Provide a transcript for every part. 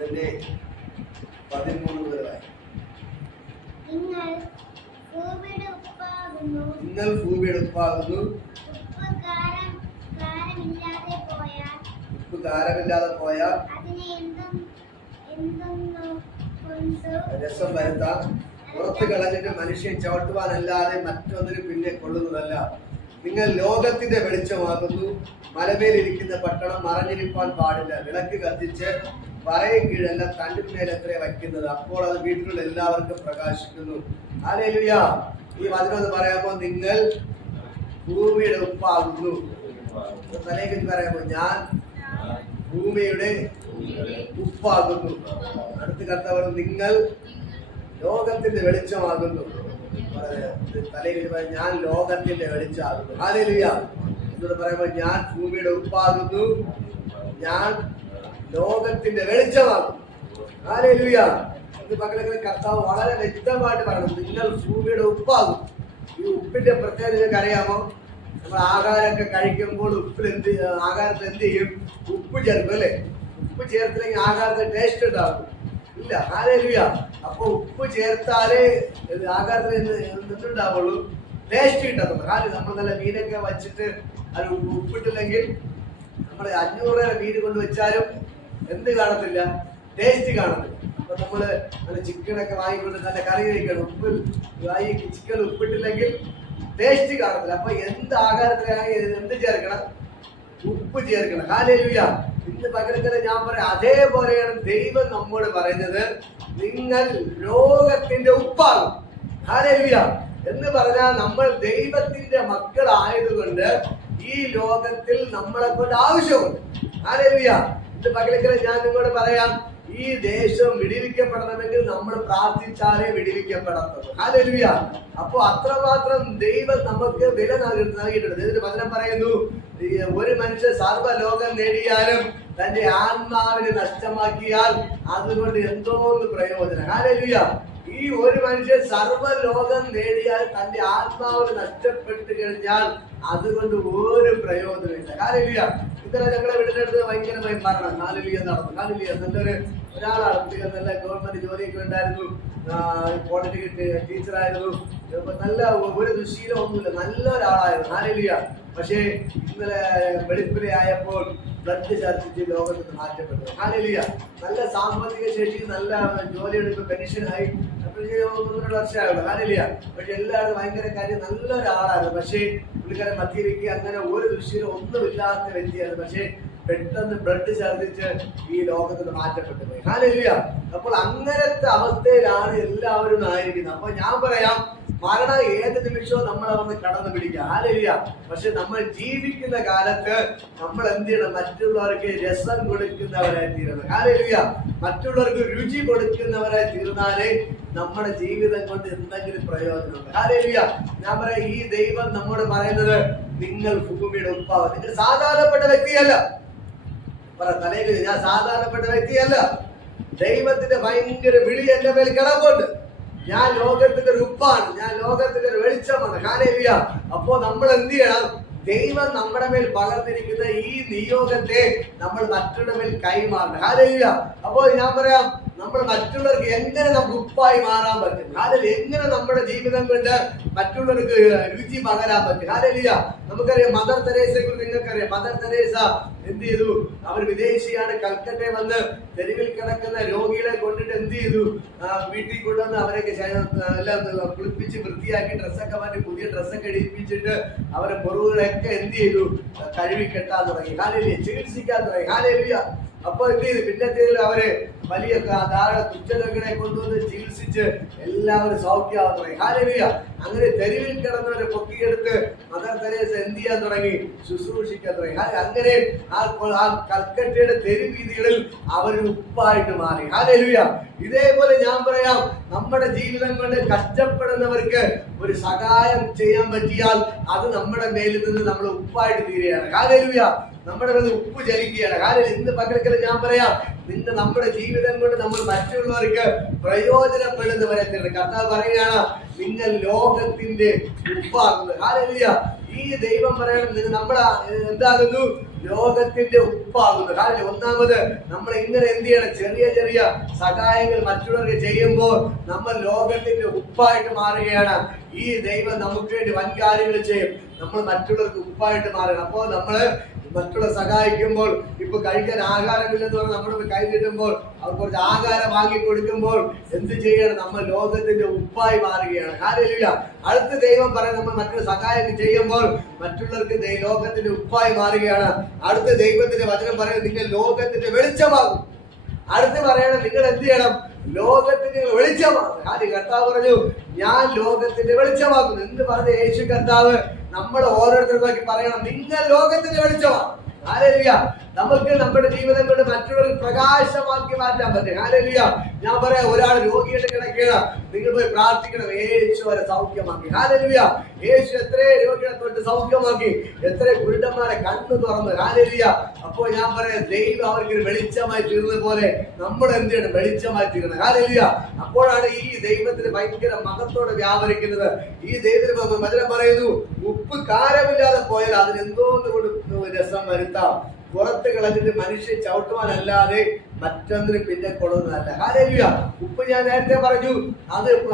അതിന്റെ 13 മുതൽ നിങ്ങൾ ഭൂമിയുടെ ഉപ്പാകുന്നു. ഉപ്പ് കാരമില്ലാതെ പോയാൽ അതിനെ രസം വരുത്താം. പുറത്ത് കളഞ്ഞിട്ട് മനുഷ്യൻ ചവിട്ടുവാനല്ലാതെ മറ്റൊന്നിനും പിന്നെ കൊള്ളുന്നതല്ല. നിങ്ങൾ ലോകത്തിന്റെ വെളിച്ചമാകുന്നു. മലമേലിരിക്കുന്ന പട്ടണം മറഞ്ഞിരിപ്പാൻ പാടില്ല. വിളക്ക് കത്തിച്ച് പറയും കീഴല്ല തണ്ടിന്മേലെത്രേ വയ്ക്കുന്നത്, അപ്പോൾ അത് വീട്ടിലുള്ള എല്ലാവർക്കും പ്രകാശിക്കുന്നു. ഹല്ലേലൂയ. ഈ വചനം പറയാമോ? നിങ്ങൾ ഭൂമിയുടെ ഉപ്പാകുന്നു. തലേക്ക് പറയാമോ? ഞാൻ ഭൂമിയുടെ ഉപ്പാകുന്നു. അടുത്ത കർത്താവ് നിങ്ങൾ ലോകത്തിന്റെ വെളിച്ചമാകുന്നു. തലേക്ക് ഞാൻ ലോകത്തിന്റെ വെളിച്ചമാകുന്നു. ഹല്ലേലൂയ. എന്നോട് പറയുമ്പോ ഞാൻ ഭൂമിയുടെ ഉപ്പാകുന്നു, ഞാൻ ലോകത്തിന്റെ വെളിച്ചമാകും. ഹല്ലേലൂയ. ഇത് മക്കളെ കർത്താവ് വളരെ വ്യക്തമായിട്ട് പറയണം, നിങ്ങൾ ഭൂമിയുടെ ഉപ്പാകും. ഈ ഉപ്പിന്റെ പ്രത്യേകത നിങ്ങൾക്ക് അറിയാമോ? നമ്മൾ ആഹാരമൊക്കെ കഴിക്കുമ്പോൾ ആഹാരത്തിൽ എന്ത് ചെയ്യും? ഉപ്പ് ചേർക്കും അല്ലേ? ഉപ്പ് ചേർത്തില്ലെങ്കിൽ ആഹാരത്തിന് ടേസ്റ്റ് ഉണ്ടാകും ഇല്ല. ഹല്ലേലൂയ. അപ്പൊ ഉപ്പ് ചേർത്താലേ ആഹാരത്തിന് എന്തുണ്ടാവുള്ളൂ? ടേസ്റ്റ് കിട്ടത്തുള്ളൂ. കാരണം നമ്മൾ നല്ല മീനൊക്കെ വച്ചിട്ട് അത് ഉപ്പിട്ടില്ലെങ്കിൽ നമ്മൾ 500 രൂപ മീൻ കൊണ്ട് വെച്ചാലും എന്ത് കാണത്തില്ല? ടേസ്റ്റ് കാണത്തില്ല. അപ്പൊ നമ്മള് നല്ല ചിക്കനൊക്കെ വാങ്ങിക്കൊണ്ട് നല്ല കറി കഴിക്കണം. ചിക്കൻ ഉപ്പിട്ടില്ലെങ്കിൽ ടേസ്റ്റ് കാണത്തില്ല. അപ്പൊ എന്ത് ആഹാരത്തിലാണെങ്കിൽ എന്ത് ചേർക്കണം? ഉപ്പ് ചേർക്കണം. ഹല്ലേലൂയ. ഇന്ന് പകരത്തിന് ഞാൻ പറയാം, അതേപോലെയാണ് ദൈവം നമ്മോട് പറയുന്നത്, നിങ്ങൾ ലോകത്തിന്റെ ഉപ്പാകും. ഹല്ലേലൂയ. എന്ന് പറഞ്ഞാൽ നമ്മൾ ദൈവത്തിന്റെ മക്കളായതുകൊണ്ട് ഈ ലോകത്തിൽ നമ്മളെ കൊണ്ട് ആവശ്യമുണ്ട്. ഹല്ലേലൂയ. ഇന്ന് പകരത്തിന് ഞാൻ നിങ്ങളോട് പറയാം, ഈ ദേശം വിടിവിക്കപ്പെടണമെങ്കിൽ നമ്മൾ പ്രാർത്ഥിച്ചാലേ വിടിവിക്കപ്പെടത്തുള്ളൂ. ഹല്ലേലൂയ. അപ്പൊ അത്രമാത്രം ദൈവം നമുക്ക് വില നൽകിയിട്ടുണ്ട്. ഇതിന് വചനം പറയുന്നു, ഒരു മനുഷ്യൻ സർവ്വലോകം നേടിയാലും തന്റെ ആത്മാവിനെ നഷ്ടമാക്കിയാൽ അതുകൊണ്ട് എന്തോന്ന് പ്രയോജനം. ഹല്ലേലൂയ. ഈ ഒരു മനുഷ്യൻ സർവ്വലോകം നേടിയാൽ തന്റെ ആത്മാവിന് നഷ്ടപ്പെട്ടു കഴിഞ്ഞാൽ അതുകൊണ്ട് ഒരു പ്രയോജനമില്ല. ഹല്ലേലൂയ. ഇന്നലെ ഞങ്ങളെ വീടിനടുത്ത് ഭയങ്കരമായി മരണം. ഹല്ലേലൂയ നടന്നു. ഹല്ലേലൂയ. നല്ലൊരു ഒരാളാണ്, നല്ല ഗവൺമെന്റ് ജോലിയൊക്കെ ഉണ്ടായിരുന്നു, പോളിറ്റിക്കൽ ടീച്ചറായിരുന്നു, നല്ല ഒരു ദുശീലം ഒന്നുമില്ല, നല്ലൊരാളായിരുന്നു. ഹല്ലേലൂയ. പക്ഷേ ഇന്നലെ വെളുപ്പിലെയായപ്പോൾ ബ്ലഡ് ഛർദ്ദിച്ച് ലോകത്ത് നിന്ന് മാറ്റപ്പെട്ടു. ഹല്ലേലൂയ. നല്ല സാമ്പത്തിക ശേഷി, നല്ല ജോലിയെടുപ്പ്, പെൻഷനായി 1 വർഷമായുള്ളൂ. ഹല്ലേലൂയ. പക്ഷെ എല്ലാവരും ഭയങ്കര കാര്യം, നല്ലൊരാളായിരുന്നു. പക്ഷേ പുള്ളിക്കാരൻ മദ്യപിക്കുക, അങ്ങനെ ഒരു ദുശീലം ഒന്നുമില്ലാത്ത വ്യക്തിയായിരുന്നു. പക്ഷേ പെട്ടെന്ന് ബ്ലഡ് ഛർദ്ദിച്ച് ഈ ലോകത്ത് നിന്ന് മാറ്റപ്പെട്ടു പോയി. ഹല്ലേലൂയ. അപ്പോൾ അങ്ങനത്തെ അവസ്ഥയിലാണ് എല്ലാവരും ആയിരിക്കുന്നത്. അപ്പൊ ഞാൻ പറയാം, മരണം ഏത് നിമിഷവും നമ്മളെ വന്ന് കടന്നു പിടിക്കുക. ഹല്ലേലൂയ. പക്ഷെ നമ്മൾ ജീവിക്കുന്ന കാലത്ത് നമ്മൾ എന്ത് ചെയ്യണം? മറ്റുള്ളവർക്ക് രസം കൊടുക്കുന്നവരായി തീരണം. ഹല്ലേലൂയ. മറ്റുള്ളവർക്ക് രുചി കൊടുക്കുന്നവരായി തീർന്നാലേ നമ്മുടെ ജീവിതം കൊണ്ട് എന്തെങ്കിലും പ്രയോജനമുണ്ട്. ഹല്ലേലൂയ. ഞാൻ പറയാം, ഈ ദൈവം നമ്മോട് പറയുന്നത്, നിങ്ങൾ ഭൂമിയുടെ ഉപ്പാകും. നിങ്ങൾ സാധാരണപ്പെട്ട വ്യക്തിയല്ല. തലേക്ക് ഞാൻ സാധാരണപ്പെട്ട വ്യക്തിയല്ല. ദൈവത്തിന്റെ ഭയങ്കര വിളി എന്റെ മേൽ കിടപ്പുണ്ട്. ഞാൻ ലോകത്തിന്റെ ഒരു ഉപ്പാണ്, ഞാൻ ലോകത്തിന്റെ ഒരു വെളിച്ചമാണ്. ഹല്ലേലൂയ. അപ്പോ നമ്മൾ എന്ത് ചെയ്യണം? ദൈവം നമ്മുടെ മേൽ പകർന്നിരിക്കുന്ന ഈ നിയോഗത്തെ നമ്മൾ മറ്റുള്ള മേൽ കൈമാറണം. ഹല്ലേലൂയ. അപ്പോൾ ഞാൻ പറയാം, നമ്മൾ മറ്റുള്ളവർക്ക് എങ്ങനെ നമുക്ക് ഉപ്പായി മാറാൻ പറ്റും? ഹല്ലേലൂയ. എങ്ങനെ നമ്മുടെ ജീവിതം കൊണ്ട് മറ്റുള്ളവർക്ക് രുചി പകരാൻ പറ്റും? ഹല്ലേലൂയ. നമുക്കറിയാം, മദർ തെരേസയെ കുറിച്ച് നിങ്ങൾക്കറിയാം. മദർ തെരേസ എന്ത് ചെയ്തു? അവർ വിദേശിയാണ്. കൽക്കട്ടയിൽ വന്ന് തെരുവിൽ കിടക്കുന്ന രോഗികളെ കൊണ്ടിട്ട് എന്ത് ചെയ്തു? വീട്ടിൽ കൊണ്ടുവന്ന് അവരൊക്കെ എല്ലാം കുളിപ്പിച്ച് വൃത്തിയാക്കി ഡ്രസ്സൊക്കെ മാറ്റി പുതിയ ഡ്രസ്സൊക്കെ ഇടിപ്പിച്ചിട്ട് അവരെ മുറിവുകളൊക്കെ എന്ത് ചെയ്തു? കഴുകി കെട്ടാൻ തുടങ്ങി. ഹല്ലേലൂയ. ചികിത്സിക്കാൻ തുടങ്ങി. ഹല്ലേലൂയ. അപ്പൊ എന്ത് ചെയ്തു? പിന്നത്തേതിൽ അവര് വലിയ ധാരാളം തുച്ഛരോഗികളെ കൊണ്ടുവന്ന് ചികിത്സിച്ച് എല്ലാവരും സൗഖ്യമാകാൻ തുടങ്ങി. ഹല്ലേലൂയ. അങ്ങനെ തെരുവിൽ കിടന്നവരെ പൊക്കിയെടുത്ത് മദർ തെരേസ എന്ത് ചെയ്യാൻ തുടങ്ങി? ശുശ്രൂഷിക്കാൻ തുടങ്ങി. അങ്ങനെ ആ കൽക്കട്ടയുടെ തെരുവീതികളിൽ അവർ ഉപ്പായിട്ട് മാറി. ഹല്ലേലൂയ. ഇതേപോലെ ഞാൻ പറയാം, നമ്മുടെ ജീവിതം കൊണ്ട് കഷ്ടപ്പെടുന്നവർക്ക് ഒരു സഹായം ചെയ്യാൻ പറ്റിയാൽ അത് നമ്മുടെ മേലിൽ നിന്ന് നമ്മൾ ഉപ്പായിട്ട് തീരുകയാണ്. ഹല്ലേലൂയ. നമ്മുടെ മേൽ ഉപ്പ് ചലിക്കുകയാണ്. കാരണം ഇന്ന് പകരക്കൽ ഞാൻ പറയാം, നമ്മുടെ ജീവിതം കൊണ്ട് നമ്മൾ മറ്റുള്ളവർക്ക് പ്രയോജനപ്പെടുന്നവരെ കർത്താവ് പറയുകയാണ്, നിങ്ങൾ ലോകത്തിന്റെ ഉപ്പാകുന്നത്. ഹല്ലേലൂയ. ഈ ദൈവം പറയണം നമ്മൾ എന്താകുന്നു? ലോകത്തിന്റെ ഉപ്പാകുന്നു. കാരണം ഒന്നാമത് നമ്മൾ ഇങ്ങനെ എന്ത് ചെയ്യണം? ചെറിയ ചെറിയ സഹായങ്ങൾ മറ്റുള്ളവർക്ക് ചെയ്യുമ്പോൾ നമ്മൾ ലോകത്തിന്റെ ഉപ്പായിട്ട് മാറുകയാണ്. ഈ ദൈവം നമുക്ക് വേണ്ടി വൻ കാര്യങ്ങൾ ചെയ്യും. നമ്മൾ മറ്റുള്ളവർക്ക് ഉപ്പായിട്ട് മാറണം. അപ്പോൾ നമ്മള് മറ്റുള്ള സഹായിക്കുമ്പോൾ, ഇപ്പൊ കഴിക്കാൻ ആഹാരമില്ലെന്ന് പറഞ്ഞാൽ നമ്മൾ കൈ കിട്ടുമ്പോൾ അവർ കുറച്ച് ആഹാരം വാങ്ങി കൊടുക്കുമ്പോൾ എന്ത് ചെയ്യണം? നമ്മൾ ലോകത്തിന്റെ ഉപ്പായി മാറുകയാണ്. ഹല്ലേലൂയ. അടുത്ത ദൈവം പറയാൻ നമ്മൾ മറ്റുള്ള സഹായം ചെയ്യുമ്പോൾ മറ്റുള്ളവർക്ക് ലോകത്തിന്റെ ഉപ്പായി മാറുകയാണ്. അടുത്ത ദൈവത്തിന്റെ വചനം പറയുന്നത് നിങ്ങൾ ലോകത്തിന്റെ വെളിച്ചമാകും. അടുത്ത് പറയണം നിങ്ങൾ എന്ത് ചെയ്യണം? ലോകത്തിന്റെ വെളിച്ചമാകും. കാര്യം കർത്താവ് പറഞ്ഞു ഞാൻ ലോകത്തിന്റെ വെളിച്ചമാകുന്നു എന്ന് പറഞ്ഞ യേശു കർത്താവ് നമ്മൾ ഓരോരുത്തർക്കും പറയണം നിങ്ങൾ ലോകത്തിന്റെ വെളിച്ചമാണ്. ഹല്ലേലൂയ. നമുക്ക് നമ്മുടെ ജീവിതം കൊണ്ട് മറ്റുള്ളവർ പ്രകാശമാക്കി മാറ്റാൻ പറ്റും. ഹല്ലേലൂയ. ഞാൻ പറയാം, ഒരാൾ രോഗിയുടെ കിടക്കുകയാണ്, നിങ്ങൾ പോയി പ്രാർത്ഥിക്കണം, യേശു അവരെ സൗഖ്യമാക്കി. ഹല്ലേലൂയ. യേശു എത്രയോ രോഗികളെ തൊട്ട് സൗഖ്യമാക്കി, എത്രയോ കുരുടന്മാരെ കണ്ണു തുറന്ന്. ഹല്ലേലൂയ. അപ്പോൾ ഞാൻ പറയാം, ദൈവം അവർക്ക് വെളിച്ചമായി തീർന്നത് പോലെ നമ്മൾ എന്ത് ചെയ്യണം? വെളിച്ചമായി തീരണം. ഹല്ലേലൂയ. അപ്പോഴാണ് ഈ ദൈവത്തിന് ഭയങ്കര മഹത്വത്തോടെ വ്യാപരിക്കുന്നത്. ഈ ദൈവത്തിന് വചനം പറയുന്നു, ഉപ്പ് കാരമില്ലാതെ പോയാൽ അതിനെന്തോന്നുകൊണ്ട് രസം വരുത്താം, പുറത്ത് കളഞ്ഞിട്ട് മനുഷ്യൻ ചവിട്ടുവാനല്ലാതെ മറ്റൊന്നിന് പിന്നെ കൊള്ളുന്നതല്ല. ഹല്ലേലൂയ. ഉപ്പ് ഞാൻ നേരത്തെ പറഞ്ഞു,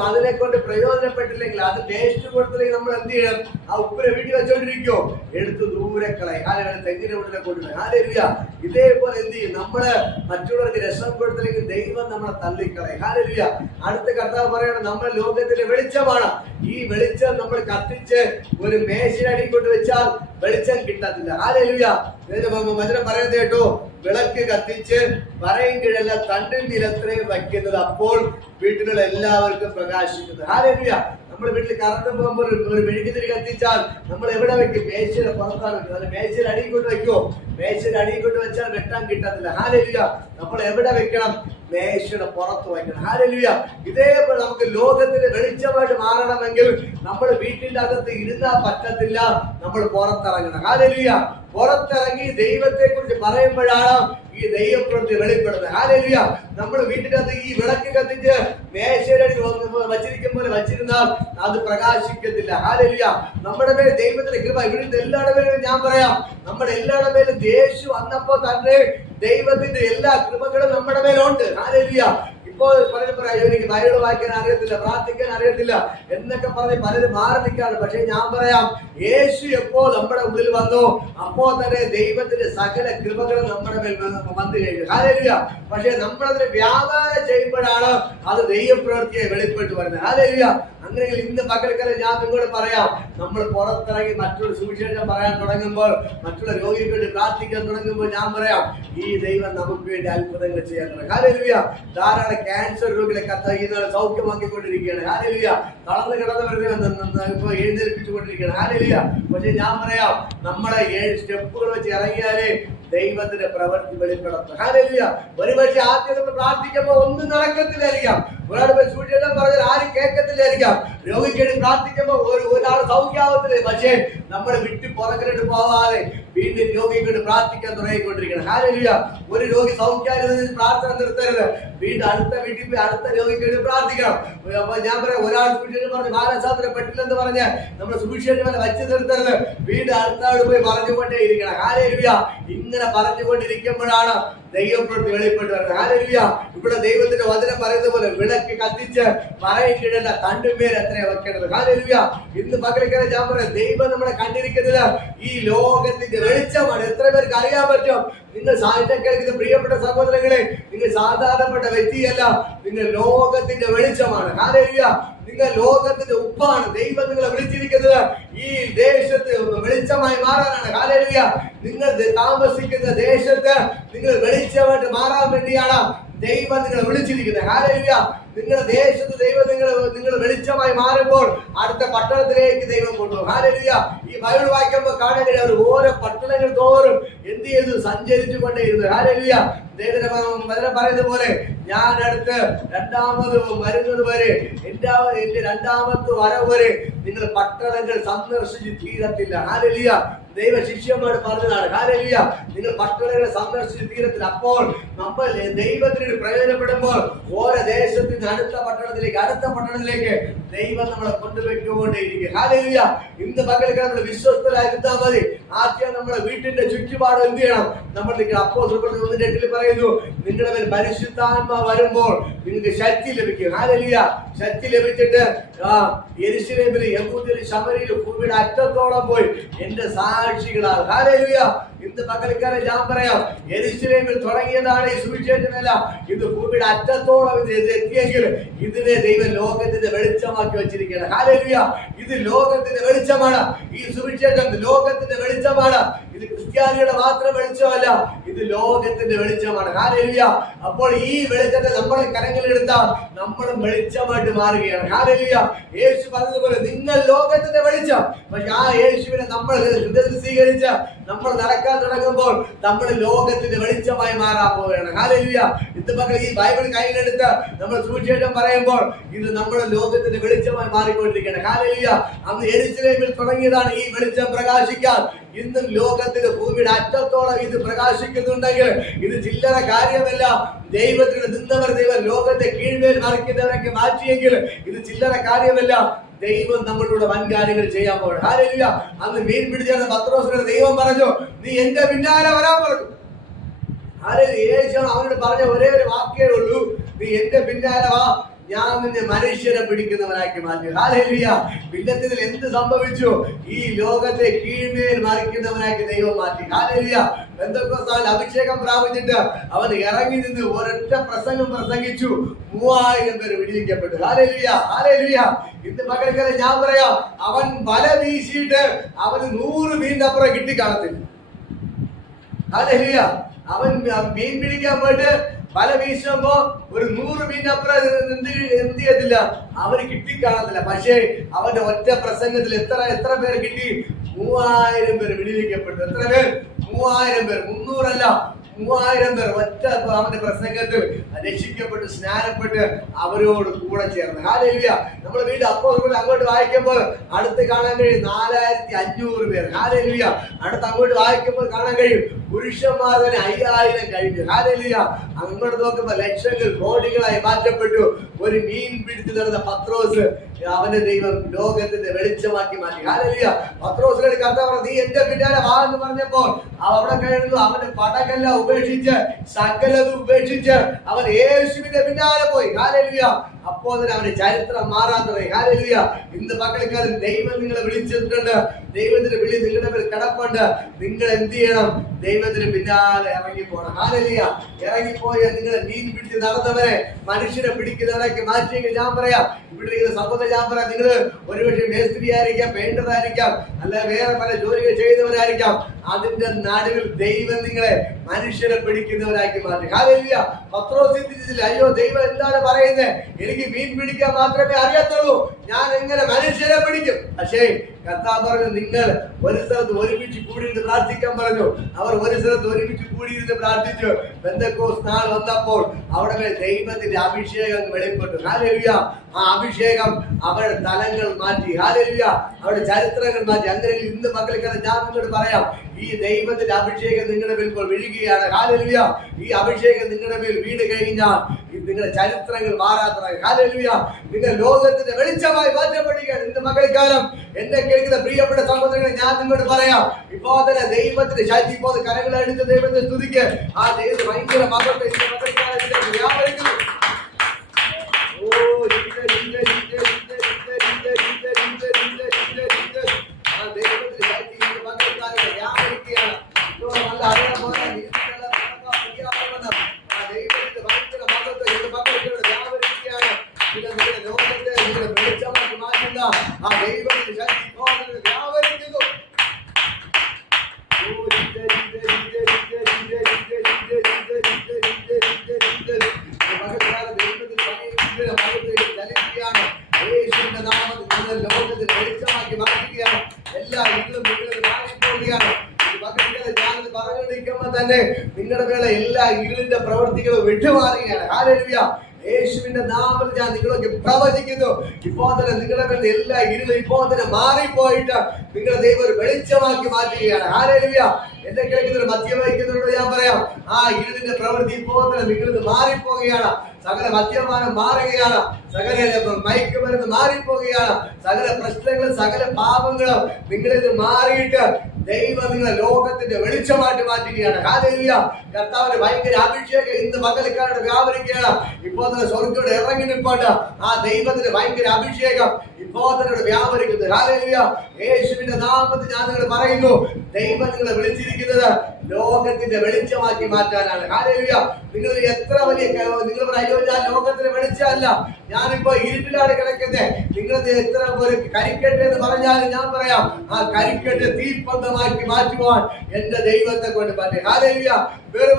അതിനെ കൊണ്ട് പ്രയോജനപ്പെട്ടില്ലെങ്കിൽ, അത് ടേസ്റ്റ് കൊടുത്തില്ലെങ്കിൽ നമ്മൾ എന്ത് ചെയ്യണം? ആ ഉപ്പിനെ വീട്ടിൽ വെച്ചോണ്ടിരിക്കോ? എടുത്ത് ദൂരെ കളയും. ഹല്ലേലൂയ. തെങ്ങിനെ ഉള്ളിലെ കൊണ്ടുപോയി. ഹല്ലേലൂയ. ഇതേപോലെ എന്ത് ചെയ്യും? നമ്മള് മറ്റുള്ളവർക്ക് രസം കൊടുത്തില്ലെങ്കിൽ ദൈവം നമ്മളെ തള്ളിക്കളയും. ഹല്ലേലൂയ. അടുത്ത കർത്താവ് പറയണം, നമ്മൾ ലോകത്തിന്റെ വെളിച്ചമാണ്. ഈ വെളിച്ചം നമ്മൾ കത്തിച്ച് ഒരു മേശയടി കൊണ്ട് വെച്ചാൽ വെളിച്ചം കിട്ടത്തില്ല. ഹല്ലേലൂയ. വചനം പറയുന്നത് കേട്ടോ, വിളക്ക് കത്തിച്ച് പറയും കീഴല്ല തണ്ടിൽ നിലത്രേ വയ്ക്കുന്നത്, അപ്പോൾ വീട്ടിലുള്ള എല്ലാവർക്കും പ്രകാശിക്കുന്നത്. ഹല്ലേലൂയ. നമ്മുടെ വീട്ടിൽ കറണ്ട് പോകുമ്പോൾ ഒരു മെഴുകുതിരി കത്തിച്ചാൽ നമ്മൾ എവിടെ വെക്കും? മേശയുടെ പുറത്താണ് വെക്കുന്നത്. അത് മേശയുടെ അടിയിൽ കൊണ്ട് വെക്കുമോ? മേശയുടെ അടിയിൽ കൊണ്ട് വെച്ചാൽ വെട്ടാൻ കിട്ടത്തില്ല. ഹല്ലേലൂയ. നമ്മൾ എവിടെ വെക്കണം? മേശയുടെ പുറത്ത് വയ്ക്കണം. ഹല്ലേലൂയ. ഇതേപോലെ നമുക്ക് ലോകത്തിന്റെ വെളിച്ചമായിട്ട് മാറണമെങ്കിൽ നമ്മൾ വീട്ടിന്റെ അകത്ത് ഇരുന്നാൽ പറ്റത്തില്ല, നമ്മൾ പുറത്തിറങ്ങണം. ഹല്ലേലൂയ. പുറത്തിറങ്ങി ദൈവത്തെ കുറിച്ച് പറയുമ്പോഴാണ് ഈ ദൈവപ്രവൃത്തി വെളിപ്പെടുന്നത്. ഹല്ലേലൂയ. നമ്മൾ വീട്ടിന്റെ അകത്ത് ഈ വിളക്ക് കത്തിച്ച് മേശയുടെ വച്ചിരിക്കും പോലെ വച്ചിരുന്നാൽ അത് പ്രകാശിക്കത്തില്ല. ഹല്ലേലൂയ. നമ്മുടെ മേൽ ദൈവത്തിന്റെ കൃപ. ഇവിടുത്തെ എല്ലാവരുടെ മേലും ഞാൻ പറയാം, നമ്മുടെ എല്ലാവരുടെ മേലും യേശു വന്നപ്പോ തന്നെ ദൈവത്തിന്റെ എല്ലാ കൃപകളും നമ്മുടെ മേലുണ്ട്. ഹല്ലേലൂയ. ഇപ്പോൾ പലരും പറയാം, എനിക്ക് ബൈബിൾ വായിക്കാൻ അറിയത്തില്ല, പ്രാർത്ഥിക്കാൻ അറിയത്തില്ല എന്നൊക്കെ പറഞ്ഞ് പലരും മാറി നിൽക്കാറ്. പക്ഷെ ഞാൻ പറയാം, യേശു എപ്പോൾ നമ്മുടെ ഉള്ളിൽ വന്നു അപ്പോൾ തന്നെ ദൈവത്തിന്റെ സകല കൃപകളും നമ്മുടെ മേൽ വന്നു കഴിഞ്ഞു. ഹല്ലേലൂയ. പക്ഷെ നമ്മളതിന് വ്യാപാരം ചെയ്യുമ്പോഴാണ് അത് ദൈവപ്രവൃത്തിയെ വെളിപ്പെട്ട് വരുന്നത്. ഹല്ലേലൂയ. അങ്ങനെയെങ്കിൽ ഇന്ന് പകൽക്കാലം ഞാൻ നിങ്ങളോട് പറയാം, നമ്മൾ പുറത്തിറങ്ങി മറ്റുള്ള സുവിശേഷം പറയാൻ തുടങ്ങുമ്പോൾ, മറ്റുള്ള രോഗിക്ക് വേണ്ടി പ്രാർത്ഥിക്കാൻ തുടങ്ങുമ്പോൾ ഞാൻ പറയാം, ഈ ദൈവം നമുക്ക് വേണ്ടി അത്ഭുതങ്ങൾ ചെയ്യാൻ തുടങ്ങും. ഹല്ലേലൂയ. ധാരാളം ക്യാൻസർ രോഗികളെ സൗഖ്യമാക്കിക്കൊണ്ടിരിക്കുകയാണ്. ഹല്ലേലൂയ. തളർന്ന് കിടന്നവരെ ഇപ്പൊ എഴുന്നേൽപ്പിച്ചുകൊണ്ടിരിക്കുകയാണ്. ഹല്ലേലൂയ. പക്ഷെ ഞാൻ പറയാം, നമ്മളെ 7 സ്റ്റെപ്പുകൾ വെച്ച് ഇറങ്ങിയാലേ ദൈവത്തിന്റെ പ്രവൃത്തി വെളിപ്പെടുത്തും. ഹല്ലേലൂയ. ഒരുപക്ഷെ ആദ്യം നമ്മൾ പ്രാർത്ഥിക്കുമ്പോൾ ഒന്നും നടക്കത്തില്ലായിരിക്കാം, ഒരാൾ സുവിശേഷം പറഞ്ഞാൽ ആരും കേൾക്കത്തില്ലായിരിക്കാം, രോഗിക്ക് വേണ്ടി പ്രാർത്ഥിക്കുമ്പോൾ ഒരാൾ സൗഖ്യമാവത്തില്ലേ. പക്ഷേ നമ്മൾ വിട്ട് പുറകിലോട്ട് പോവാതെ വീണ്ടും രോഗിക്ക് വേണ്ടി പ്രാർത്ഥിക്കാൻ തുടങ്ങിക്കൊണ്ടിരിക്കണം. ഹല്ലേലൂയ. ഒരു രോഗി സൗഖ്യമായിരുന്നതിൽ പ്രാർത്ഥന നിർത്തരുത്, വീണ്ടും അടുത്ത വീട്ടിൽ പോയി അടുത്ത രോഗിക്ക് വേണ്ടി പ്രാർത്ഥിക്കണം. അപ്പൊ ഞാൻ പറയാം, ഒരാൾ സുവിശേഷം പറഞ്ഞ് ബാലശാസ്ത്രം പറ്റില്ലെന്ന് പറഞ്ഞ് നമ്മൾ സുവിശേഷം വച്ച് നിർത്തരുത്, വീണ്ടും അടുത്ത ആൾ പോയി പറഞ്ഞുകൊണ്ടേ ഇരിക്കണം. ഹല്ലേലൂയ. ഇങ്ങനെ പറഞ്ഞുകൊണ്ടിരിക്കുമ്പോഴാണ് ദൈവപ്രവൃത്തി വെളിപ്പെട്ട് വരുന്നത്. ഹല്ലേലൂയ. ഇവിടെ ദൈവത്തിന്റെ വചനം പറയുന്ന പോലെ വിളക്ക് കത്തിച്ച് പറയിട്ടിടല്ല തണ്ടുമേൽ എത്രയാ വെക്കേണ്ടത്. ഹല്ലേലൂയ. ഇന്ന് പകൽക്കാലം ഞാൻ പറയാം, ദൈവം നമ്മളെ കണ്ടിരിക്കുന്നത് ഈ ലോകത്തിന്റെ വെളിച്ചമാണ്. എത്ര പേർക്ക് അറിയാൻ പറ്റും? നിങ്ങൾ സാഹിത്യം കേൾക്കുന്ന പ്രിയപ്പെട്ട സഹോദരങ്ങളെ, നിങ്ങൾ സാധാരണപ്പെട്ട വ്യക്തിയല്ല, നിങ്ങൾ ലോകത്തിന്റെ വെളിച്ചമാണ്. ഹല്ലേലൂയ. നിങ്ങൾ ലോകത്തിന്റെ ഉപ്പാണ്. ദൈവം നിങ്ങളെ വിളിച്ചിരിക്കുന്നത് ഈ ദേശത്ത് വെളിച്ചമായി മാറാനാണ്. ഹല്ലേലൂയ. നിങ്ങൾ താമസിക്കുന്ന ദേശത്ത് നിങ്ങൾ വെളിച്ചമായിട്ട് മാറാൻ വേണ്ടിയാണ് ദൈവം നിങ്ങളെ വിളിച്ചിരിക്കുന്നത്. ഹല്ലേലൂയ. നിങ്ങളുടെ ദേശത്ത് ദൈവം നിങ്ങൾ വെളിച്ചമായി മാറുമ്പോൾ അടുത്ത പട്ടണത്തിലേക്ക് ദൈവം കൊണ്ടുപോകും. ഹല്ലേലൂയ. ഈ ബൈബിൾ വായിക്കുമ്പോൾ കാണാൻ കഴിയും, അവർ ഓരോ പട്ടണങ്ങൾ തോറും എന്ത് ചെയ്തു? സഞ്ചരിച്ചു കൊണ്ടേയിരുന്നു. ഹല്ലേലൂയ. ദൈവം പറയുന്ന പോലെ ഞാൻ അടുത്ത് രണ്ടാമത് വരുന്നത് വരെ, എന്റെ രണ്ടാമത്തെ വരവ് വരെ നിങ്ങൾ പട്ടണങ്ങൾ സന്ദർശിച്ച് തീരത്തില്ല. ഹല്ലേലൂയ. ദൈവ ശിഷ്യന്മാർ പറഞ്ഞതാണ്. ഹല്ലേലൂയ. നിങ്ങൾ പട്ടണങ്ങളെ സന്ദർശിച്ച് തീരത്തില്ല. അപ്പോൾ നമ്മൾ ദൈവത്തിന് പ്രയോജനപ്പെടുമ്പോൾ ഓരോ ദേശത്തിൽ നിന്ന് അടുത്ത പട്ടണത്തിലേക്ക് ദൈവം നമ്മളെ കൊണ്ടുപോയിക്കൊണ്ടേയിരിക്കും. ഹല്ലേലൂയ. ഇന്ന് പകൽക്കാലം നമ്മൾ വിശ്വസ്തരായിരുന്നാ മതി. ആദ്യം നമ്മുടെ വീട്ടിന്റെ ചുറ്റുപാട് എന്ത് ചെയ്യണം? നമ്മൾ അപ്പോസ്തലർ 1:8 പറയുന്നു, നിങ്ങളുടെ മേൽ പരിശുദ്ധാത്മാ വരുമ്പോൾ നിങ്ങൾക്ക് ശക്തി ലഭിക്കും. ഹല്ലേലൂയ. ശക്തി ലഭിച്ചിട്ട് യെരൂശലേമിൽ, യഹൂദയിൽ, ശമര്യയിൽ, ഭൂമിയുടെ അറ്റത്തോളം പോയി എന്റെ സാക്ഷികളാകും. ഹല്ലേലൂയ. ഇന്ന് പകൽക്കാലം ഞാൻ പറയാം, യെരൂശലേമിൽ തുടങ്ങിയതാണ് ഈ സുവിശേഷമല്ല, ഇത് ഭൂമിയുടെ അറ്റത്തോളം ഇത് എത്തിയെങ്കിൽ ഇതിനെ ദൈവം ലോകത്തിന്റെ വെളിച്ചമാക്കി വെച്ചിരിക്കുകയാണ്. ഹല്ലേലൂയ. ഇത് ലോകത്തിന്റെ വെളിച്ചമാണ്. ഈ സുവിശേഷം ലോകത്തിന്റെ വെളിച്ചമാണ്. ഇത് ക്രിസ്ത്യാനിയുടെ മാത്രം വെളിച്ചമല്ല, ഇത് ലോകത്തിന്റെ വെളിച്ചമാണ്. ഹല്ലേലൂയ. അപ്പോൾ ഈ വെളിച്ചത്തെ നമ്മുടെ കരങ്ങളിലെടുത്താൽ നമ്മളും വെളിച്ചമായിട്ട് മാറുകയാണ്. ഹല്ലേലൂയ. യേശു പറഞ്ഞതുപോലെ നിങ്ങൾ ലോകത്തിന്റെ വെളിച്ചം. പക്ഷെ ആ യേശുവിനെ നമ്മൾ ഹൃദയത്തിൽ സ്വീകരിച്ച് നമ്മൾ നടക്കാൻ തുടങ്ങുമ്പോൾ നമ്മൾ ലോകത്തിന്റെ വെളിച്ചമായി മാറാൻ പോവുകയാണ്. ഹല്ലേലൂയ. ഇന്ന് മക്കൾ ഈ ബൈബിൾ കയ്യിലെടുത്ത് നമ്മൾ സുവിശേഷം പറയുമ്പോൾ ഇത് നമ്മുടെ ലോകത്തിന്റെ വെളിച്ചമായി മാറിക്കൊണ്ടിരിക്കുകയാണ്. ഹല്ലേലൂയ. അന്ന് യെരൂശലേമിൽ തുടങ്ങിയതാണ് ഈ വെളിച്ചം പ്രകാശിക്കാൻ. ഇന്നും ലോകത്തിന്റെ ഭൂമിയുടെ അറ്റത്തോളം ഇത് പ്രകാശിക്കുന്നുണ്ടെങ്കിൽ ഇത് ചില്ലറ കാര്യമല്ല. ദൈവത്തിന് നിന്നവർ ദൈവം ലോകത്തെ കീഴ്മേൽ മറിക്കുന്നവരൊക്കെ മാറ്റിയെങ്കിൽ ഇത് ചില്ലറ കാര്യമല്ല. ദൈവം നമ്മളുടെ വൻകാര്യങ്ങൾ ചെയ്യാൻ പോകും. ഹല്ലേലൂയ. അന്ന് മീൻ പിടിച്ചിരുന്ന പത്രോസിനോട് ദൈവം പറഞ്ഞു, നീ എന്റെ പിന്നാലെ വരാൻ പറഞ്ഞു. ഹല്ലേലൂയ. യേശു അവനോട് പറഞ്ഞ ഒരേ ഒരു വാക്കേ ഉള്ളൂ, നീ എന്റെ പിന്നാലെ വാ, ഞാൻ നിന്നെ മനുഷ്യരെ പിടിക്കുന്നവനാക്കി മാറ്റി. ഹല്ലേലൂയ. പിന്നത്തിൽ എന്ത് സംഭവിച്ചു? ഈ ലോകത്തെ കീഴ്മേൽ മറിക്കുന്നവനാക്കി ദൈവം മാറ്റി. ഹല്ലേലൂയ. പെന്തക്കോസ്താവിൽ അഭിഷേകം പ്രാപിച്ചിട്ട് അവൻ ഇറങ്ങി നിന്ന് ഒരൊറ്റ പ്രസംഗം പ്രസംഗിച്ചു, 3000 പേര് വിടുവിക്കപ്പെട്ടു. ഹല്ലേലൂയ. ഹല്ലേലൂയ. ഇന്ന് പകൽക്കാലം ഞാൻ പറയാം, അവൻ വല വീശിയിട്ട് അവന് 100 മീനിന്റെ അപ്പുറം കിട്ടിക്കാണത്തില്ല. ഹല്ലേലൂയ. അവൻ മീൻ പിടിക്കാൻ പോയിട്ട് വല വീശുമ്പോ ഒരു 100 മീൻ അപ്പുറം എന്ത് ചെയ്യത്തില്ല, അവന് കിട്ടിക്കാണത്തില്ല. പക്ഷേ അവന്റെ ഒറ്റ പ്രസംഗത്തിൽ എത്ര പേര് കിട്ടി? 3000 പേര് വിടുവിക്കപ്പെട്ടു. എത്ര പേർ? 3000 പേർ. 300 അല്ല, 3000 പേർ ഒറ്റ അവന്റെ പ്രസംഗത്തിൽ രക്ഷിക്കപ്പെട്ട് സ്നാനപ്പെട്ട് അവരോട് കൂടെ ചേർന്ന്. ഹല്ലേലൂയ. നമ്മൾ വീണ്ടും അപ്പോസ്തലർ അങ്ങോട്ട് വായിക്കുമ്പോൾ അടുത്ത് കാണാൻ കഴിയും 4500 പേർ. ഹല്ലേലൂയ. അടുത്ത് അങ്ങോട്ട് വായിക്കുമ്പോൾ കാണാൻ കഴിയും പുരുഷന്മാർ തന്നെ 5000 കഴിഞ്ഞു. ഹല്ലേലൂയ. അങ്ങോട്ട് നോക്കുമ്പോൾ ലക്ഷങ്ങൾ കോടികളായി മാറ്റപ്പെട്ടു. ഒരു മീൻ പിടിച്ചു നടന്ന പത്രോസ് അവന്റെ ദൈവം ലോകത്തിന്റെ വെളിച്ചമാക്കി മാറ്റി. ഹല്ലേലൂയ. പത്രോസിനോട് കർത്താവ് നീ എന്റെ പിന്നാലെ വാ എന്ന് പറഞ്ഞപ്പോൾ അവിടെ കഴിഞ്ഞു അവന്റെ പടകെല്ലാം ഉപേക്ഷിച്ച് സകലതും ഉപേക്ഷിച്ച് അവൻ യേശുവിന്റെ പിന്നാലെ പോയി. ഹല്ലേലൂയ. അപ്പോൾ തന്നെ അവന്റെ ചരിത്രം മാറാൻ തുടങ്ങി. ഹല്ലേലൂയ. ഇന്ന് പകൽക്കാലം ദൈവം നിങ്ങളെ വിളിച്ചിട്ടുണ്ട്. ദൈവത്തിന്റെ വിളി നിങ്ങളുടെ മേൽ കിടപ്പുണ്ട്. നിങ്ങൾ എന്ത് ചെയ്യണം? ദൈവത്തിന് പിന്നാലെ ഇറങ്ങി പോകണം. ഹല്ലേലൂയ. ഇറങ്ങിപ്പോയി നിങ്ങളെ മീൻ പിടിച്ച് നടന്നവരെ മനുഷ്യരെ പിടിക്കുന്നവരൊക്കെ മാറ്റിയെങ്കിൽ ഞാൻ പറയാം, ഇവിടെ ഇരിക്കുന്ന സഹോദരൻ ഞാൻ പറയാം, നിങ്ങൾ ഒരുപക്ഷെ മേസ്ത്രി ആയിരിക്കാം, പെയിന്റർ ആയിരിക്കാം, അല്ല വേറെ പല ജോലികൾ ചെയ്യുന്നവരായിരിക്കാം. അതിന്റെ നടുവിൽ ദൈവം നിങ്ങളെ മനുഷ്യരെ പിടിക്കുന്നവരാക്കി മാറ്റി. ഹല്ലേലൂയ. പത്രോസ് ചിന്തിച്ചില്ല, അയ്യോ ദൈവം എന്താണ് പറയുന്നത്, എനിക്ക് മീൻ പിടിക്കാൻ മാത്രമേ അറിയത്തുള്ളൂ, ഞാൻ എങ്ങനെ മനുഷ്യരെ പിടിക്കും? പക്ഷേ കർത്താവ് പറഞ്ഞു, നിങ്ങൾ ഒരു സ്ഥലത്ത് ഒരുമിച്ച് കൂടിയിരുന്ന് പ്രാർത്ഥിക്കാൻ പറഞ്ഞു. അവർ ഒരു സ്ഥലത്ത് ഒരുമിച്ച് കൂടിയിരുന്ന് പ്രാർത്ഥിച്ചു. പെന്തക്കോസ്ത് നാൾ വന്നപ്പോൾ അവിടെ ദൈവത്തിന്റെ അഭിഷേകം വെളിപ്പെട്ടു. ഹല്ലേലൂയ. ആ അഭിഷേകം അവരുടെ തലങ്ങൾ മാറ്റി. ഹല്ലേലൂയ. അവരുടെ ചരിത്രങ്ങൾ മാറ്റി. അങ്ങനെ ഇന്ന് മക്കൾക്കാരെ ഞാൻ നിങ്ങളോട് പറയാം, ഈ ദൈവത്തിന്റെ അഭിഷേകം നിങ്ങളുടെ മേൽ ഇപ്പോൾ വീഴുകയാണ്. ഹല്ലേലൂയ. ഈ അഭിഷേകം നിങ്ങളുടെ മേൽ വീണ് കഴിഞ്ഞാൽ നിങ്ങളുടെ ചരിത്രങ്ങൾ മാറാത്തതായി. ഹല്ലേലൂയ. നിങ്ങൾ ലോകത്തിന്റെ വെളിച്ചമായി മാറ്റപ്പെടുകയാണ്. ഇന്ന് മകൾക്കാലം എന്നെ കേൾക്കുന്ന പ്രിയപ്പെട്ട സഹോദരങ്ങളെ ഞാൻ നിങ്ങളോട് പറയാം, ഇപ്പോൾ തന്നെ ദൈവത്തിന്റെ ശക്തി ഇപ്പോൾ കരങ്ങളെടുത്ത് ദൈവത്തെ സ്തുതിക്ക്. ആ ദൈവം ഭയങ്കര മകത്തെ വ്യാപരിക്കുന്നു. ആ ദൈവത്തിന്റെ ശക്തി ഇന്ന് മകൾക്കാരെ വ്യാപരിക്കുകയാണ്. നല്ല അറിയാൻ പോലെ ലോകത്തെ വെളിച്ചമാക്കി മാറ്റുന്ന ആ ദൈവത്തിന്റെ ശക്തി വ്യാപരിക്കുന്നു. യേശുവിന്റെ നാമത്തിൽ ലോകത്തിൽ വെളിച്ചമാക്കി മാറ്റുകയാണ്. എല്ലാ ഇരുളും നിങ്ങളിൽ മാറിപ്പോവുകയാണ്. ഞാനത് പറഞ്ഞുകൊണ്ടിരിക്കുമ്പോൾ തന്നെ നിങ്ങളുടെ മേലെ എല്ലാ ഇരുളിന്റെ പ്രവൃത്തികളും വിട്ടുമാറുകയാണ്. ഹല്ലേലൂയ. യേശുവിന്റെ നാമത്തിൽ ഞാൻ നിങ്ങളൊക്കെ പ്രവചിക്കുന്നു, ഇപ്പോൾ തന്നെ നിങ്ങളുടെ മേലെ എല്ലാ ഇരുളും ഇപ്പോൾ തന്നെ മാറിപ്പോയിട്ട് നിങ്ങളുടെ ദൈവം ഒരു വെളിച്ചമാക്കി മാറ്റുകയാണ്. ഹല്ലേലൂയ. എന്നെ കേൾക്കുന്നവർ മദ്യം വഹിക്കുന്നവരോട് ഞാൻ പറയാം, ആ ഇരുളിന്റെ പ്രവൃത്തി ഇപ്പോൾ തന്നെ നിങ്ങളിൽ മാറിപ്പോവുകയാണ്. സകല മദ്യപാനം മാറുകയാണ്, സകല മയക്കുമരുന്ന് മാറിപ്പോവുകയാണ്, സകല പ്രശ്നങ്ങളും സകല പാപങ്ങളും നിങ്ങളിൽ നിന്ന് മാറിയിട്ട് ദൈവം നിങ്ങളെ ലോകത്തിന്റെ വെളിച്ചമായിട്ട് മാറ്റുകയാണ്. ഹല്ലേലൂയ. കർത്താവിന്റെ ഭയങ്കര അഭിഷേകം ഇന്ന് പകൽക്കാരുടെ വ്യാപരിക്കുകയാണ്. ഇപ്പോൾ തന്നെ സ്വർഗ്ഗത്തോടെ ഇറങ്ങി നിൽപ്പുണ്ട്. ആ ദൈവത്തിന്റെ ഭയങ്കര അഭിഷേകം ഇപ്പോൾ തന്നെ വ്യാപരിക്കുന്നത്. ഹല്ലേലൂയ. യേശുവിന്റെ നാമത്തിൽ ഞാൻ നിങ്ങൾ പറയുന്നു, ദൈവം നിങ്ങളെ വിളിച്ചിരിക്കുന്നത് ലോകത്തിന്റെ വെളിച്ചമാക്കി മാറ്റാനാണ്. ഹല്ലേലൂയ. നിങ്ങൾ എത്ര വലിയ നിങ്ങൾ അയ്യോ ഞാൻ ലോകത്തിന്റെ വെളിച്ചമല്ല, ഞാനിപ്പോ ഇരുട്ടിലാണ് കിടക്കുന്നത്, നിങ്ങൾ എത്ര ഒരു കരിക്കട്ടെ എന്ന് പറഞ്ഞാലും ഞാൻ പറയാം, ആ കരിക്കട്ട് തീപ്പന്തമാക്കി മാറ്റുവാൻ എന്റെ ദൈവത്തെ കൊണ്ട് പറ്റും. ഹല്ലേലൂയ. വെറും